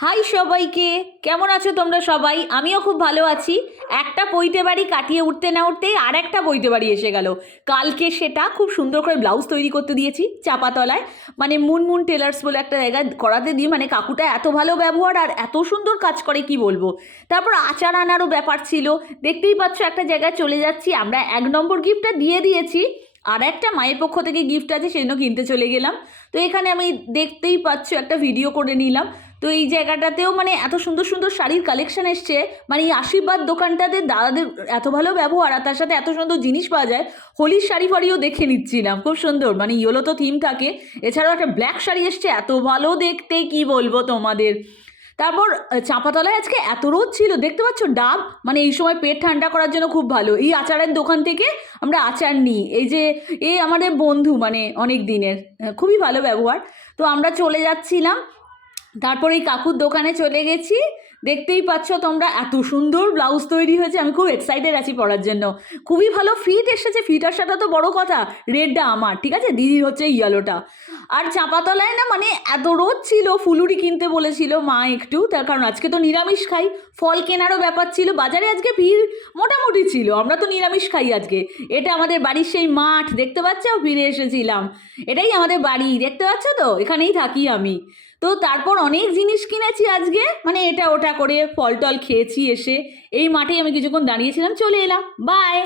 High সবাইকে, কেমন আছো তোমরা সবাই? আমিও খুব ভালো আছি। একটা বইতে বাড়ি কাটিয়ে উঠতে না উঠতেই আর একটা বইতে বাড়ি এসে গেল। কালকে সেটা খুব সুন্দর করে ব্লাউজ তৈরি করতে দিয়েছি চাপাতলায়, মানে মুনমুন টেলার্স বলে একটা জায়গায় করাতে দিয়ে, মানে কাকুটা এত ভালো ব্যবহার আর এত সুন্দর কাজ করে কি বলবো। তারপর আচার আনারও ব্যাপার ছিল, দেখতেই পাচ্ছ একটা জায়গায় চলে যাচ্ছি। আমরা 1 নম্বর গিফটটা দিয়ে দিয়েছি, আর একটা মায়ের পক্ষ থেকে গিফট আছে, সেজন্য কিনতে চলে গেলাম। তো এখানে আমি দেখতেই পাচ্ছ একটা ভিডিও করে নিলাম। তো এই জায়গাটাতেও মানে এত সুন্দর সুন্দর শাড়ির কালেকশন এসছে, মানে এই আশীর্বাদ দোকানটাতে দাদাদের এত ভালো ব্যবহার আর তার সাথে এত সুন্দর জিনিস পাওয়া যায়। হোলির শাড়ি ফাড়িও দেখে নিচ্ছিলাম, খুব সুন্দর, মানে ইয়েলো তো থিম থাকে। এছাড়াও একটা ব্ল্যাক শাড়ি এসছে, এত ভালো দেখতে কি বলবো তোমাদের। তারপর চাঁপাতলায় আজকে এত রোদ ছিল, দেখতে পাচ্ছ ডাব, মানে এই সময় পেট ঠান্ডা করার জন্য খুব ভালো। এই আচারের দোকান থেকে আমরা আচার নিই, এই যে এই আমাদের বন্ধু, মানে অনেক দিনের, খুবই ভালো ব্যবহার। তো আমরা চলে যাচ্ছিলাম, তারপর এই কাকুর দোকানে চলে গেছি। দেখতেই পাচ্ছ তোমরা, এত সুন্দর ব্লাউজ তৈরি হয়েছে, আমি খুব এক্সাইটেড আছি পরার জন্য। খুবই ভালো ফিট এসেছে, ফিট আসাটা তো বড় কথা। রেডটা আমার, ঠিক আছে, দিদির হচ্ছে ইয়েলোটা। আর চাঁপাতলায় না মানে এত রোদ ছিল, ফুলুরি কিনতে বলেছিল মা একটু, তার কারণ আজকে তো নিরামিষ খাই, ফল কেনারও ব্যাপার ছিল। বাজারে আজকে ভিড় মোটামুটি ছিল, আমরা তো নিরামিষ খাই আজকে। এটা আমাদের বাড়ির সেই মাঠ, দেখতে পাচ্ছ, ফিরে এসেছিলাম। এটাই আমাদের বাড়ি, দেখতে পাচ্ছ তো, এখানেই থাকি আমি। তো তারপর অনেক জিনিস কিনেছি আজকে, মানে এটা ওটা করে ফল টল খেয়েছি এসে। এই মাঠেই আমি কিছুক্ষণ দাঁড়িয়েছিলাম, চলে এলাম, বাই।